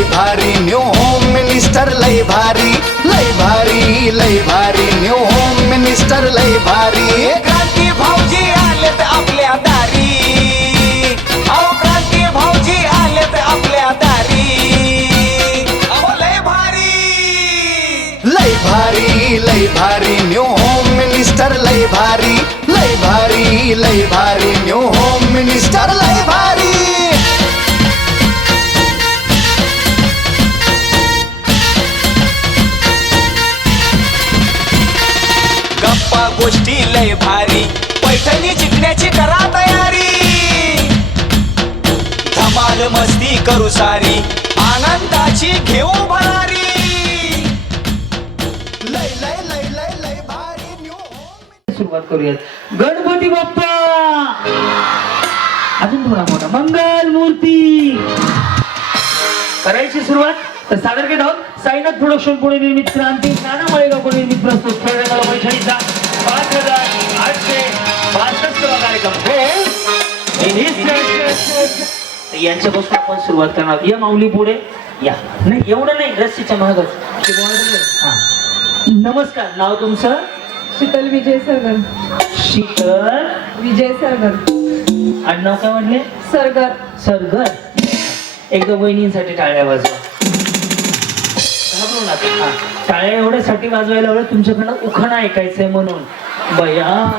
लय भारी new home minister लय भारी लय भारी लय भारी न्यू होम मिनिस्टर लय भारी क्रांती भाऊजी आलेत आपल्या दारी अहो क्रांती भाऊजी आलेत आपल्या दारी अहो लय भारी लय भारी न्यू होम मिनिस्टर लय भारी लय भारी लय भारी न्यू होम मिनिस्टर लय भारी गप्पा गोष्टी लय भारी पैठणी जिंकण्याची करा तयारी धमाल मस्ती करू सारी आनंदाची घेऊ भरारी लय लय लय लय लय भारी न्यू होम सुरुवात करूयात. गणपती बाप्पा अजून थोडा मोठा मंगल मूर्ती करायची सुरुवात. तर सादर केलं आहोत साईनाथ प्रोडक्शन पुणे निर्मित क्रांती नाना माळेगाव निर्मित प्रस्तुत खेळण्याला पैठणीचा 5862 कार्यक्रम यांच्यापासून आपण सुरुवात करणार. या माऊली पुढे या. नाही एवढं नाही रस्सीच्या महागच. नमस्कार. नाव तुमचं? शीतल विजय सरगर. शीतल विजय सरगर. आडनाव काय म्हटले? सरगर. सरगर. एकदा वहिनींसाठी टाळ्या वाजवा. घाबरू नका. हा टाळ्या एवढ्यासाठी वाजवायला लावलं तुमच्याकडनं उखाणा ऐकायचंय म्हणून. बया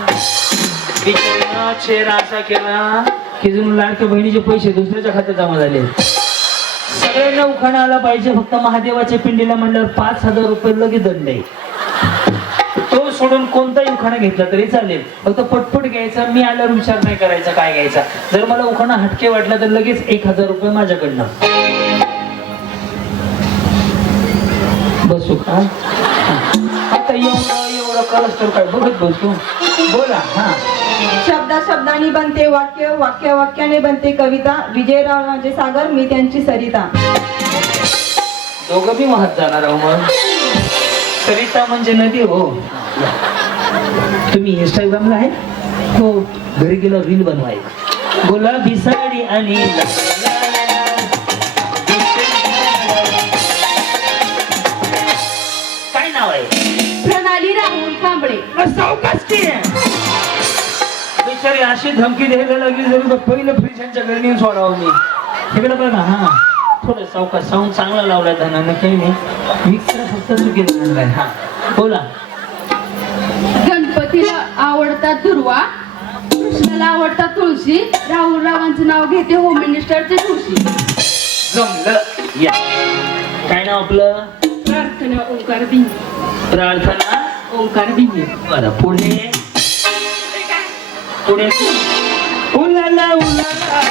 चेहरा असा केला की जणू लाडक्या बहिणीचे पैसे दुसऱ्याच्या खात्यात जमा झाले. सगळ्यांना उखाणा आला पाहिजे. फक्त महादेवाच्या पिंडीला म्हणल्यावर 5000 रुपये लगेच दंड आहे. तो सोडून कोणताही उखाणा घेतला तरी चालेल. फक्त पटपट घ्यायचा. मी आल्यावर विचार नाही करायचा काय घ्यायचा. जर मला उखाणा हटके वाटला तर लगेच 1000 रुपये माझ्याकडनं. बसू का? आता एवढं कळस तर काय बघत बसू. बोला. हा शब्दा शब्दानी बनते वाक्य, वाक्या वाक्याने बनते कविता. विजयराव राजे सागर, मी त्यांची सरिता. दोघं बी वाहत जाणार आहो. मग सरिता म्हणजे नदी हो. तुम्ही इंस्टाग्रामला आहे? हो. घरी गेलो रील बनवाय. गुलाबी साडी आणि काय नाव आहे? प्रणाली राहुल कांबळे. सावकाश की बिचारी अशी धमकी द्यायला लागली जरी पहिलं फ्रीजांच्या घरी नेऊन सोडावं मी. तिकडे बघा. हा थोडं सावकाश. साऊंड चांगला लावलाय धनानं. काही नाही. मिक्सर फक्त चुकीला आणलाय. हा बोला. गणपतीला आवडतात दुर्वा, कृष्णाला आवडतात तुळशी. राहुल रावांचं नाव घेते होम मिनिस्टरचे तुळशी. जमलं. या काय नाव आपलं? प्रार्थना ओंकार बिंगे. प्रार्थना ओंकार बिंगे. बरं. पुढे पुढे उलाला उलाला.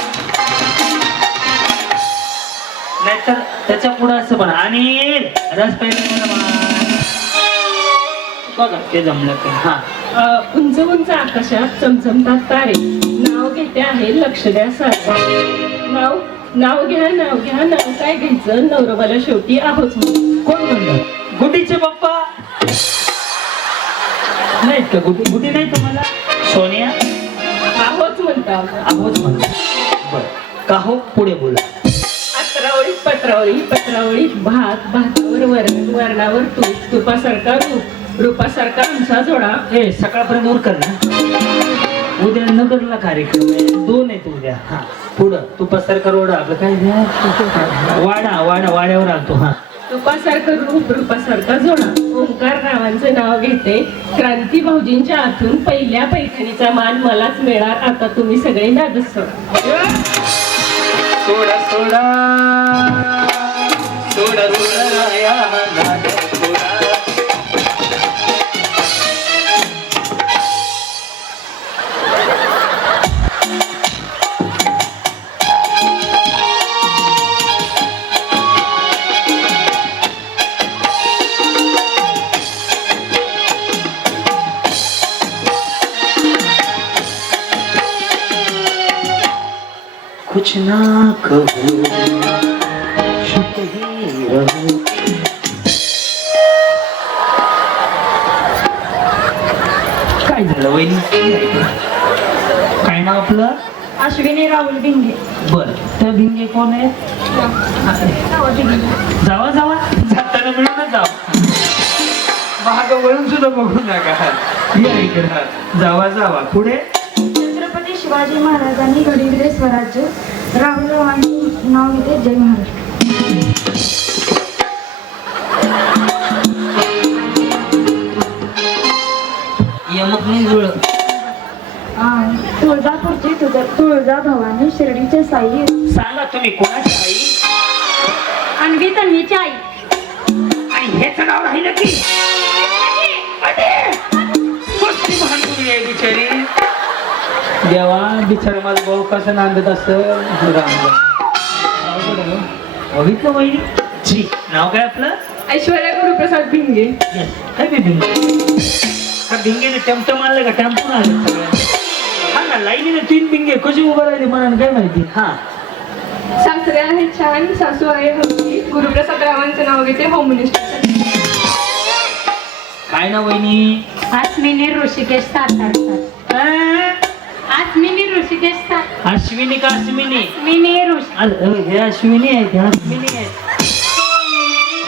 नाहीतर त्याच्या पुढे असं पण आणि रस पेल बघा ते जमलं ते. हा उंच उंच आकाशात चमचमतात तारे. नाव घेते आहे लक्ष द्या सारे. नाव नाव घ्या नाव घ्या. नाव काय घ्यायचं नवरोबाला शेवटी आहोच. कोण म्हणलं? गुटीचे पप्पा नाहीत का? गुटी गुटी नाही तुम्हाला? सोनिया आहोच म्हणता. आहोत म्हणा. बर का हो? पुढे बोला. अत्रावळी पत्रावळी पत्रावळी भात भातावर वरण वरणावर तूप तुपासारखा रूप रूपासारखा आमचा जोडा. ए सकाळपर्यंत उरकर ना. उद्या नगरला कार्यक्रम आहे. 2 आहेत उद्या. हा पुढं तुपासारखा रोडा आपलं काय वाडा वाडा वाड्यावर आलतो. हा तुपासारखं रूप रूपासारखा जोडा. ओंकार रावांचं नाव घेते. क्रांती भाऊजींच्या हातून पहिल्या पैठणीचा मान मलाच मिळणार. आता तुम्ही सगळे नादच सोडा. सोडा सोडा सोडा सोडा या नाद सोडा. कुछ ना कहो चुप ही रहो. काय झालं वहिनी? काय नाव आपलं? अश्विनी राहुल भिंगे. बर तर भिंगे कोण आहे? जावा जावा जाताना मिळूनच जावा, महाग वळून सुद्धा बघू नका. या इकडं जावा जावा. पुढे छत्रपती शिवाजी महाराजांनी घडविले स्वराज्य. राहुल रावांचे नाव घेते जय महाराष्ट्र. यमक नाही जुळ. तुळजापूरची तुळजा भवानी शिर्डीचे साई. सांगा तुम्ही कोणाची आई अन्वी तन्वीची आई. आणि हेच नाव राहिलं की कसली महान तुम्ही आहे बिचारी. देवा बिचारा माझा भाऊ कसं नांदत असं. बघितलं वहिनी जी. नाव काय आपलं? ऐश्वर्या गुरुप्रसाद भिंगे. काय बी भिंगे का भिंगेने टमटम आणलं का टॅम्पून आले सगळं. हा ना लाईनीने 3 भिंगे कशी उभं राहिले मला काय माहिती. हा सासरे आहे छान, सासू आहे हौशी. गुरुप्रसाद रावांचं नाव घेते होम मिनिस्टर. काय ना वहिनी? अस्मिनी ऋषिकेश सातारकर. अस्मिनी ऋषिकेश सातार. अश्विनी का अश्विनी? अस्मिनी ऋषी. हे अश्विनी आहे हे अश्विनी आहे.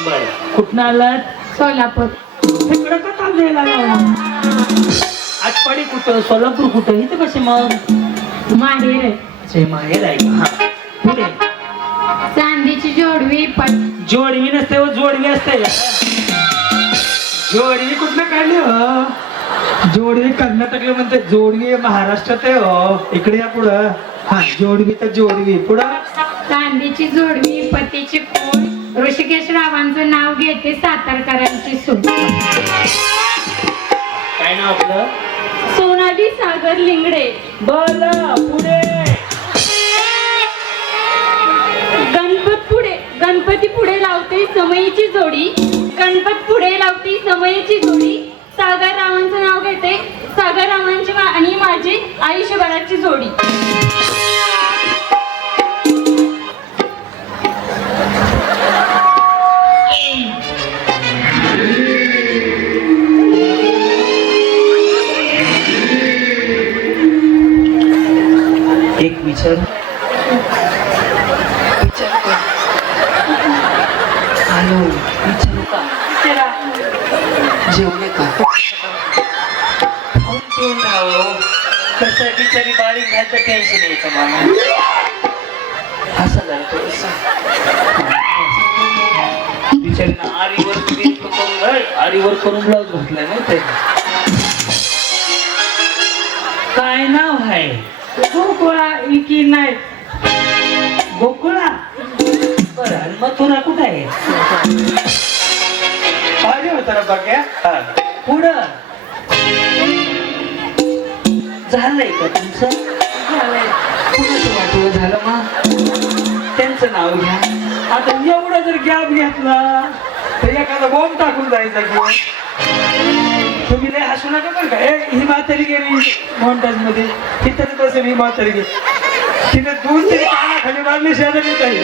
बर कुठनं आलात? सोलापूर. तिकडं का ताप द्यायला लावला? आटपाडी कुठं, सोलापूर कुठं, इथं कसे मग? माहेर. ते माहेर आहे का? हा पुढे चांदीची जोडवी पट. जोडवी नसते व जोडवी असते. जोडवी कुठनं काढली हो? जोडवी कर्नाटकला म्हणते, जोडवी महाराष्ट्रात आहे हो. इकडे या पुढं. हा जोडवी तर जोडवी. पुढं चांदीची जोडवी पतीची कोण. ऋषिकेश रावांचं नाव घेते सातारकरांची सून. काय नाव आपलं? सोनाली सागर लिंगडे. बोला पुढे. गणपती पुढे लावते समयीची जोडी. गणपत पुढे लावते समयीची जोडी. सागर रावांचं नाव घेते. सागर रावांची आणि माझी आयुष्यभराची जोडी. एक विचार हॅलो विचारू का? जेवले का? कसं बिचारी बारीक घ्यायचं टेन्शन यायचं मला. असं झालं थोडंसं. बिचारीनं आरीवर करून ब्लाऊज घातलाय ना ते. काय नाव आहे? गोकुळा विकी नाईक. गोकुळा बरं. आणि मथुरा कुठं आहे? पाहिजे होता ना बघ्या. पुढं झालंय का तुमचं? कुणाचं वाटवं झालं मग? त्यांचं नाव घ्या. आता एवढा जर गॅप घेतला तर एखादा बॉम्ब टाकून जायचा किंवा. तुम्ही लय हसू नका बरं का. ही म्हातारी गेली मॉन्टाज मध्ये. तिथंच बसेल ही म्हातारी गेली. तिने 2 तरी कानाखाली मारली शेजारी काही.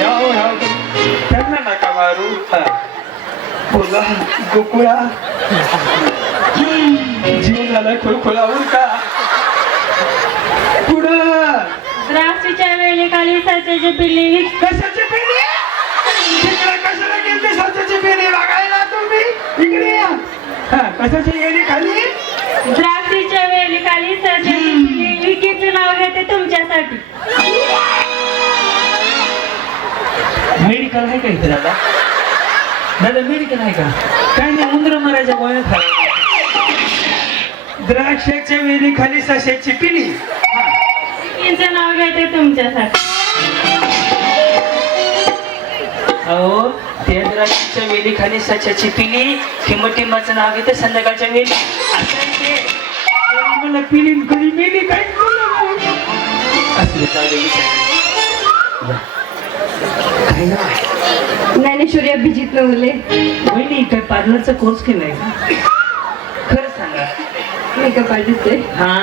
त्यांना नका मारू. बोला गोकुळा. जीव झाला खोळखोळावून का? पुढं द्राक्षीच्या वेळेखाली साच्याची पिल्ली. कशाची पेढी? तिकडे कशाला गेलते साच्याची पेढी बघायला तुम्ही? इकडे या. कशाची गेली खाली? द्राक्षीच्या वेळेखाली साच्याची पिल्ली. विकीचं नाव घेते तुमच्यासाठी. मेडिकल आहे का इथे दादा? दादा मेडिकल आहे का? काय नाही उंदर मारायच्या गोळ्या खायला. द्राक्षाच्या वेली खाली सशाची पिली. विकीचं नाव घेते तुमच्यासाठी. अहो त्या द्राक्षाच्या वेली खाली सशाची पिली. टिंबटिंबाचं नाव घेते संध्याकाळच्या वेली. मला पिली कधी मेली काय असले ज्ञानेश्वरी अभिजित नवले. वहिनी काय पार्लरचा कोर्स केलाय का? खरं सांगा. मेकअप आर्टिस्ट आहे. हा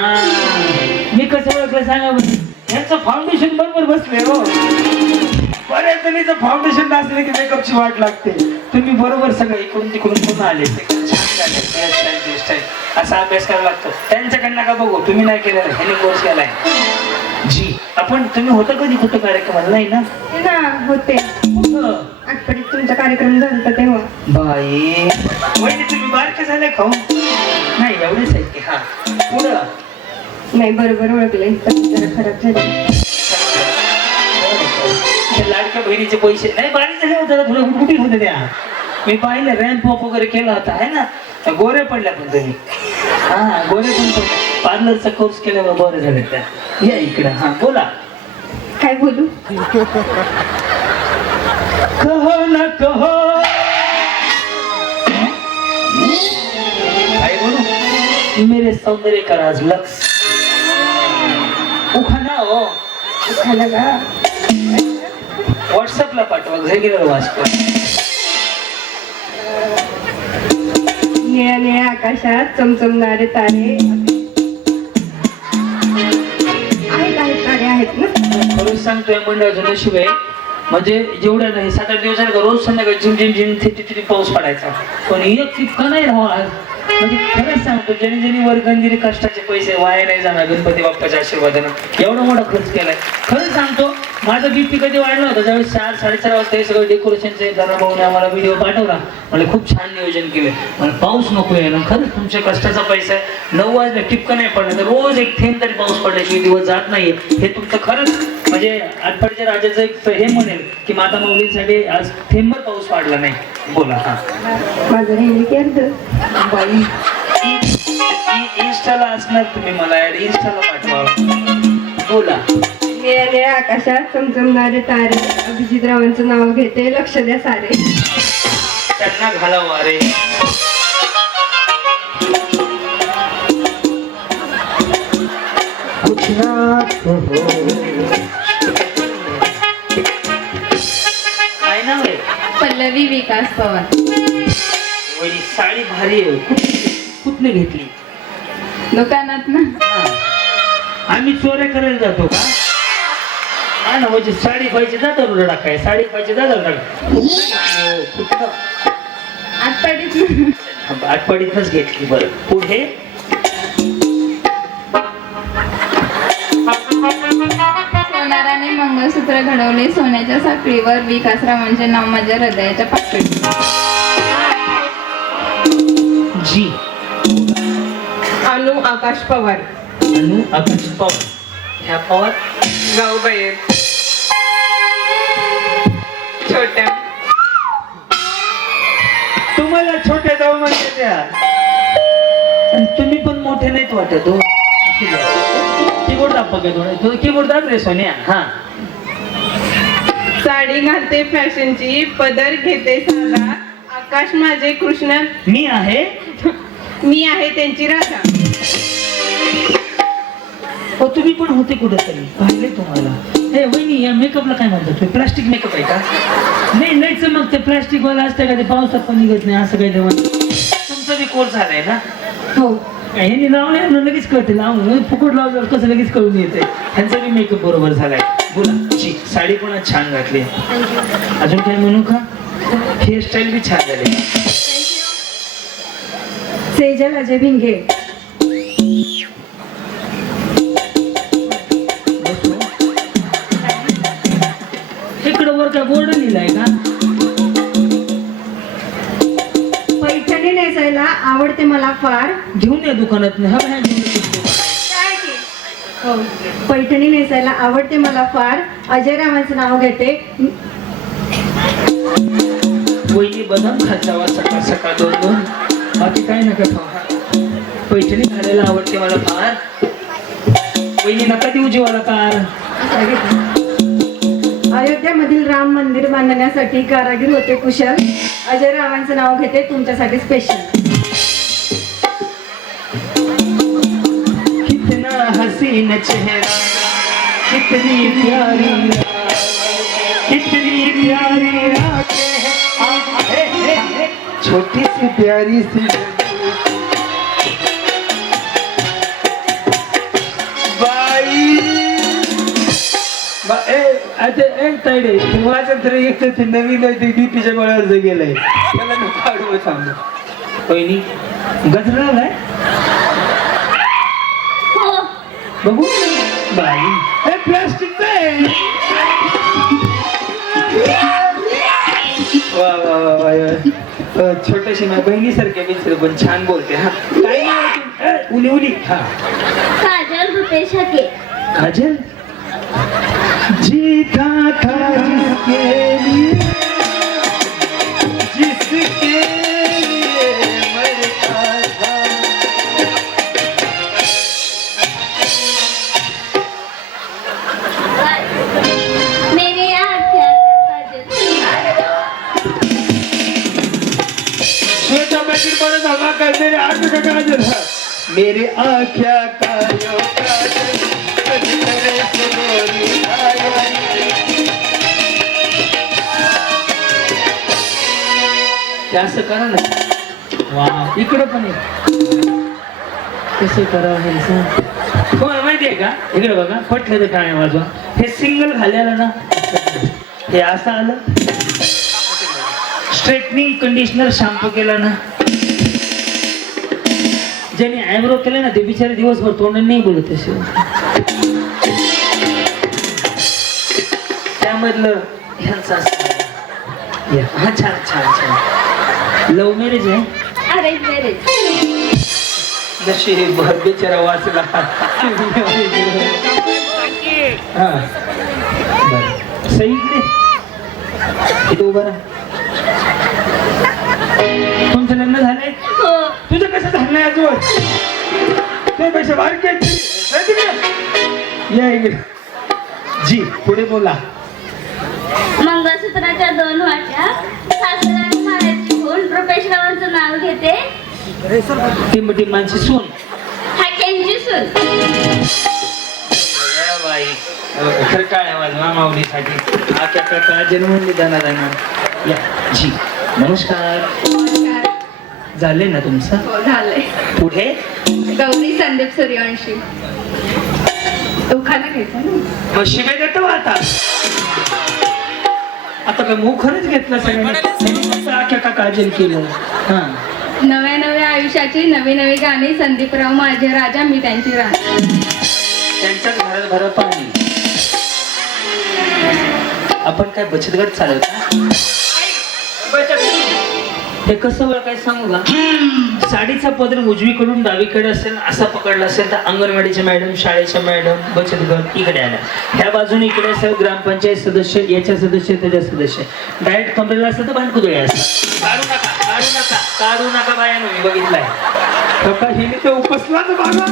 मी कसं ओळखलं सांगा बरं. यांचं फाउंडेशन बरोबर बसले हो. बऱ्याच जणीचं फाउंडेशन नसले की मेकअपची वाट लागते. तुम्ही बरोबर सगळं इकडून तिकडून पुन्हा आले. छान झाले. असा अभ्यास करावा लागतो. त्यांच्याकडनं का बघू. तुम्ही नाही केलेला ह्याने कोर्स केलाय. जी आपण तुम्ही होता कधी कुठं कार्यक्रमाला नाही ना ते ना होते कुठं? आठवड्यात तुमचा कार्यक्रम झाला होता तेव्हा. बाई वहिनी तुम्ही बारके झाले खाऊ नाही एवढेच आहेत की हा पुढं नाही बरोबर ओळखले पण जरा खराब झाले. त्या लाडक्या बहिणीचे पैसे नाही बारीक झाले होते थोडं कुठे होते त्या मी पाहिलं रॅम्प वॉक वगैरे केला होता आहे ना गोरे पडल्या पण तुम्ही हा गोरे पण पडले पार्लरचा कोर्स केल्यावर बरे झाले त्या या इकडे हा बोला काय बोलू? कहो ना कहो काय बोलू मेरे सौंदर्य का राज लक्ष उखाणा हो खाला का? व्हॉट्सअपला पाठवा रेग्युलर वाचतो निळ्या निळ्या आकाशात चमचमणारे तारे आहेत तारे आहेत ना. खरंच सांगतोय मंडळाचं नशीब आहे म्हणजे जेवढ्या नाही 7-8 दिवस झाले का रोज संध्याकाळी झिम झिम झिम थिटी पाऊस पडायचा पण एक तितका नाही राहा आज म्हणजे खरंच सांगतो ज्यांनी ज्यांनी वर्गंजिरी कष्टाचे पैसे वाया नाही जाणार गणपती बाप्पाच्या आशीर्वादानं एवढा मोठा खर्च केलाय खरंच सांगतो माझा बीपी कधी वाढला होता ज्यावेळेस 4-4:30 वाजता हे सगळं डेकोरेशनचे भाऊने आम्हाला व्हिडिओ पाठवला मला खूप छान नियोजन केलं मला पाऊस नको आहे ना खरंच तुमच्या कष्टाचा पैसा आहे 9 वाजता टिपकं नाही पडलं तर रोज एक थेंब तरी पाऊस पडल्याशिवाय दिवस जात नाहीये हे तुमचं खरंच म्हणजे आठवड्याच्या राजाचं एक हे म्हणेल की माता माऊलींसाठी आज थेंबभर पाऊस पडला नाही बोला हा माझं राहिले की अर्ध. बाई इंस्टाला असणार तुम्ही मला ऍड इंस्टाला पाठवा बोला निळ्या निळ्या आकाशात चमचमणारे तारे अभिजितरावांचं नाव घेते लक्ष द्या सारे. त्यांना घालावा रे कुछ ना काय नाव आहे पल्लवी विकास पवार. वडी साडी भारी आहे कुठली घेतली दुकानात ना. आम्ही चोऱ्या करायला जातो का हा ना म्हणजे साडी पाहिजे जाता रोडा काय साडी पाहिजे जाता आठवडीत आठवडीतच घेतली बरं पुढे सोनाराने मंगळसूत्र घडवले सोन्याच्या साखळीवर विकासरावांचे नाव माझ्या हृदयाच्या पाकळीत. जी अनु आकाश पवार अनु आकाश पवार ह्या पवार गाव बाहेर छोट्या तुम्हाला छोट्या जाऊ म्हणते त्या आणि तुम्ही पण मोठे नाहीत वाटत हो कीबोर्ड दाखवा काय थोडं कीबोर्ड दाख रे सोन्या हा साडी घालते फॅशनची पदर घेते साधा आकाश माझे कृष्ण मी आहे त्यांची राधा. हो तुम्ही पण होते कुठेतरी पाहिले तुम्हाला हे वहिनी या मेकअपला काय म्हणतात प्लास्टिक मेकअप आहे का नाही नाही मग ते प्लास्टिक वाला असतं का ते पावसात पण निघत नाही असं काही तेव्हा तुमचा बी कोर्स झालाय ना हो ह्यांनी लावले लगेच कळते लावून फुकट लावल्यावर कसं लगेच कळून येते ह्यांचा बी मेकअप बरोबर झालाय बोला ची साडी पण छान घातली अजून काय म्हणू का हेअरस्टाईल बी छान झाली सेजल अजय भिंगे. इकडं वर काय बोर्ड लिहिलाय का पैठणी नेसायला आवडते मला फार. घेऊन या दुकानात हो पैठणी नेसायला आवडते मला फार अजय रावांचं नाव घेते. वहिनी बदाम खात जावा सकाळ सकाळ 2 बाकी काय नका खाऊ पैठणी घालायला आवडते मला फार वहिनी नका देऊ जीवाला कार अयोध्यामधील राम मंदिर बांधण्यासाठी कारागीर होते कुशल अजय रावांचं नाव घेते तुमच्यासाठी स्पेशल. कितना हसीन चेहरा कितनी प्यारी रातें हैं छोटी सी प्यारी सी माझ्या तरी एक तर नवीन बीपीच्या गोळ्यावर गेलंय त्याला मी काढून सांगतो पहिली गजरा आलाय बघू बाई हे प्लास्टिकचं आहे. वा वा वा वा छोट्याशी माझ्या बहिणीसारखे बिचार पण छान बोलते. हा काय नाव आहे तुमचं? उली उली. हा काजल रुपेश हके. काजल जीता था जिसके लिए मरता था. मेरे आँखें काजल. छोटा पैकेट बड़ा धमाका है. मेरे आंख का काजल है. मेरे आँखिया का यो काजल कभी करे से गोरी काजल. ते असं करा ना. वा इकडे पण आहे. कसं करावं हे सांग. तुम्हाला माहिती आहे का इकडे बघा पटलं तर टाळ्या वाजवा. हे सिंगल घालायला ना हे असं आलं. स्ट्रेटनिंग कंडिशनर शॅम्पू केला ना ज्याने आयब्रो केले ना ते बिचारे दिवसभर तोंडाने नाही बोलत असे. त्यामधलं ह्यांचं असं. हा छान छान छान. लव्ह मॅरेज आहे. Arrange marriage. जशी बिचारा वाचला. हा बरं सही इकडे इथे उभा राहा. तुमचं लग्न झालंय? हो. तुझं कसं झालंय अजून? ते पैसे बारके या इकडे. जी पुढे बोला. मंगळसूत्राच्या 2 वाट्या सासर आणि माहेरची खून रुपेश रावांचं नाव घेते. ती मोठी माणशी सून. हाकेंची सून. बाई खरं काय आवाज मामावलीसाठी आख्या काका जन्मून दाना दाना. या जी नमस्कार. झाले ना तुमचं? हो झालंय. पुढे गौरी संदीप सूर्यवंशी. उखाणा घ्यायचा ना. मग शिवाय देतो आता. आता काय मुख खरंच घेतलं सगळ्यांनी. आख्या का काजल केलं. हा नव्या नव्या आयुष्याची नवी नवी गाणी. संदीपराव माझे राजा मी त्यांची राणी. त्यांच्याच घरात भर पाणी. आपण काय बचत गट चालवता? हे कसं बरं काय सांगू का. साडीचा पदर उजवीकडून डावीकडे असेल असा पकडला असेल तर अंगणवाडीच्या मॅडम शाळेच्या मॅडम बचत गट इकडे आल्या. ह्या बाजूने इकडे असेल ग्रामपंचायत सदस्य याच्या सदस्य त्याच्या सदस्य. डायरेक्ट कमरेला असेल तर भांडकुदळे असतात. काढू नका काढू नका काढू नका बायानो. मी बघितलंय हिने तर उपसलाच बघा.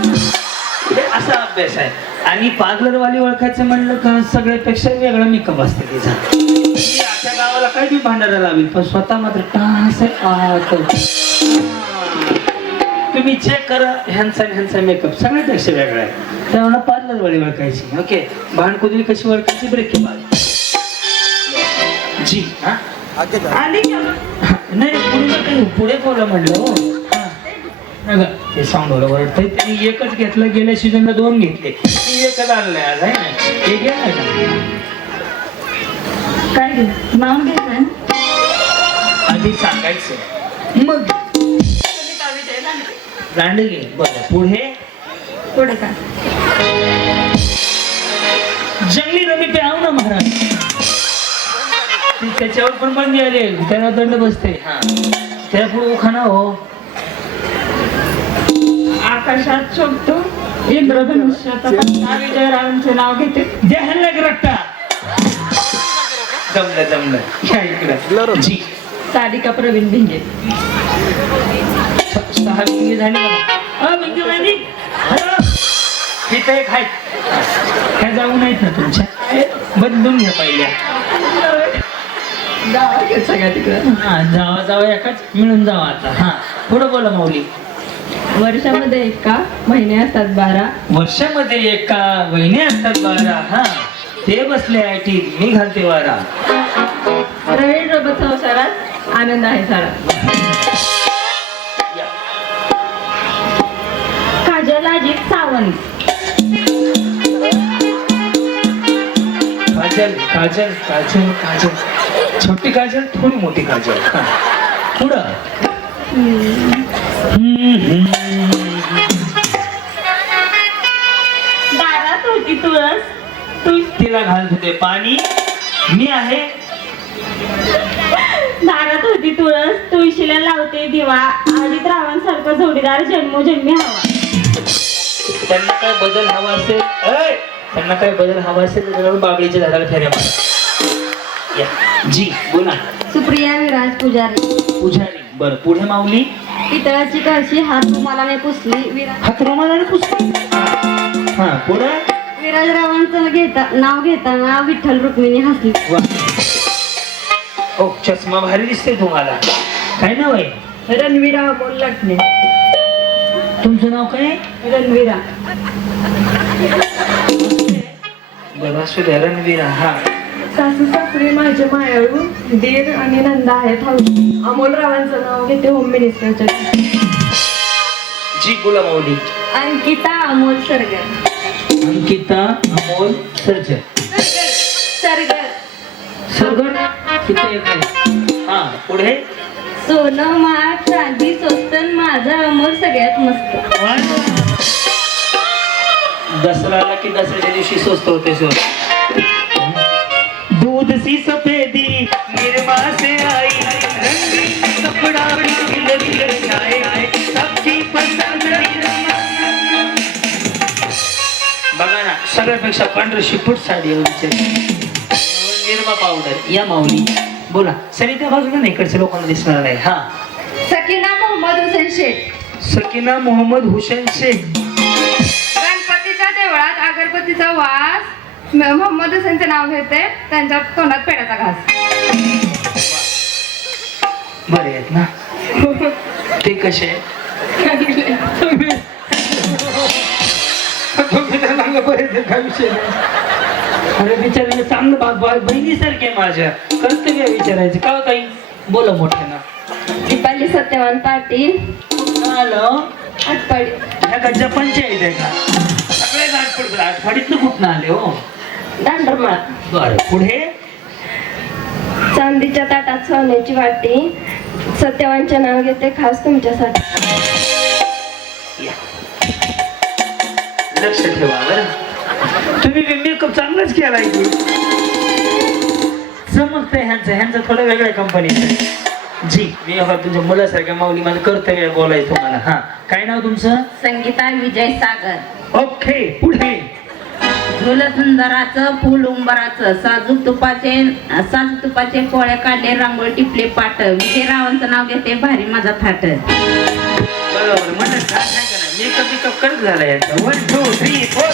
हे असा अभ्यास आहे. आणि पार्लरवाली ओळखायचं म्हणलं का सगळ्यापेक्षा वेगळा मेकअप असते तिचा. आख्या गावाला काय बी भांडायला लावेल पण स्वतः मात्र टास तुम्ही चेक करा. ह्यांचा मेकअप सगळ्यापेक्षा वेगळा आहे. त्यामुळे पार्लरवाली ओळखायची. ओके भांडकुदळी कशी ओळखायची ब्रेक जी. हा नाही पुढे बोला म्हणलं. ते साऊंड ओरडतंय. त्यांनी एकच घेतलं. गेल्या सीझनला 2 घेतले. एकच आणलंय आज आहे ना. हे गेलं का काय घे नाव घ्यायचं. आधी सांगायचं मग लांडगे. बरं पुढे पुढे काय. जंगली रमी पे आव ना महाराज. त्याच्यावर पण बंदी आली. त्याला दंड बसते. त्या पुढे उखाणा हो. आकाशात शोभतो इंद्रधनुष्याचा पत्ता. विजयरावांचे नाव घेते. जहलक रट्टा. जमलं जमलं. या इकडं जी. सारिका प्रवीण भिंगे. 6 भिंगी झाली बघा. भिंगी वहिनी हॅलो. तिथं एक आहेत. ह्या जाऊ नाहीत ना तुमच्या. बदलून घ्या पहिल्या. सगळ्या तिकडे. हा जावा जावा एकाच मिळून जावा आता. हा पुढे बोला माऊली. वर्षामध्ये 1 महिने असतात 12. वर्षामध्ये 1 महिने असतात 12. हा ते बसले आयटी मी घालते वारा. रवी सोबत संसारात आनंद आहे सारा. काजल अजित सावंत. काजल काजल काजल काजल. छोटी काजल थोडी मोठी काजल. हा पुढं. दारात होती तू तुळशीला घालत होते पाणी. मी आहे. दारात होती तुळस, तुळशीला लावते दिवा, अजित रावांसारखा जोडीदार जन्मोजन्मी हवा. त्यांना काय बदल हवा असेल, त्यांना काय बदल हवा असेल तर जाऊन बाबळीच्या झाडाला फेऱ्या मारा. या. जी बोला. सुप्रिया विराज पुजारी. पुजारी. बरं पुढे माऊली. पितळाची कळशी हात रुमाला नाही पुसली. हात रुमालाने पुसली. हा पुढे. विराजरावांचं नाव घेताना विठ्ठल रुक्मिणी हसली. वा. ओ चष्मा भारी दिसतोय तुम्हाला. काय नाव आहे? रणवीरा अमोल लटणे. तुमचं नाव काय? रणवीरा. बरं असू द्या. रणवीरा. हा. सासू सासरे माझे मायाळू, दीर आणि नंदा आहेत हौशी. अमोल रावांचं नाव घेते होम मिनिस्टरच्या. जी बोला माऊली. अंकिता अमोल सरगर. अंकिता अमोल सर्जन. सरगर. सरगड किती एक आहे. हा पुढे. सोनं महाग चांदी स्वस्त माझा अमोल सगळ्यात मस्त. दसराला की दसऱ्याच्या दिवशी स्वस्त होते सोन. दूध सी सफेदी निरमा से आई, रंगीन कपड़ा खिल खिल जाए, सबकी पसंद बघा ना, सगळ्यापेक्षा पांढरी शिपूट साडी आहे बिचारी. निरमा पावडर. या माऊली बोला. सरी त्या बाजूला नाही, इकडच्या लोकांना दिसणार नाही. हा. सकीना मोहम्मद हुसेन शेख. सकीना मोहम्मद हुसेन शेख. गणपतीच्या देवळात अगरबत्तीचा वास, मोहम्मद हुसेनचे नाव घेते, त्यांच्या तोंडात पेड्याचा घास. बरे आहेत ना ते? कसे आहेत? अरे बिचारायला चांगलं बहिणीसारखे माझ्या कर्तव्य विचारायचं का ताई? बोला मोठ्यानं. दीपाली सत्यवान पाटील. आलं आटपाडी. ह्या गज्जा पंचायत आहे का? सगळे आठवड आठवडीतनं कुठं आले हो? दांडरमाळ. बरं पुढे. चांदीच्या ताटात सोन्याची वाटी, सत्यवानचे नाव घेते खास तुमच्यासाठी. या. लक्ष ठेवा बरं. तुम्ही मेकअप चांगलाच केलाय की. चमकतंय ह्यांचं थोडं वेगळ्या कंपनीचं. जी मी तुमच्या मुलासारख्या माऊली माझं कर्तव्य बोलायचं तुम्हाला. हा काय नाव तुमचं? संगीता विजय सागर. ओके पुढे. झुल सुंदराचं फुल उंबराचं, साजूक तुपाचे पोळ्या काढले, रांगोळी टिपले पाट, विजय रावांचं नाव घेते भारी माझा थाट. बरोबर म्हणत मेकअप करत झाला यांचा. 1 2 3 4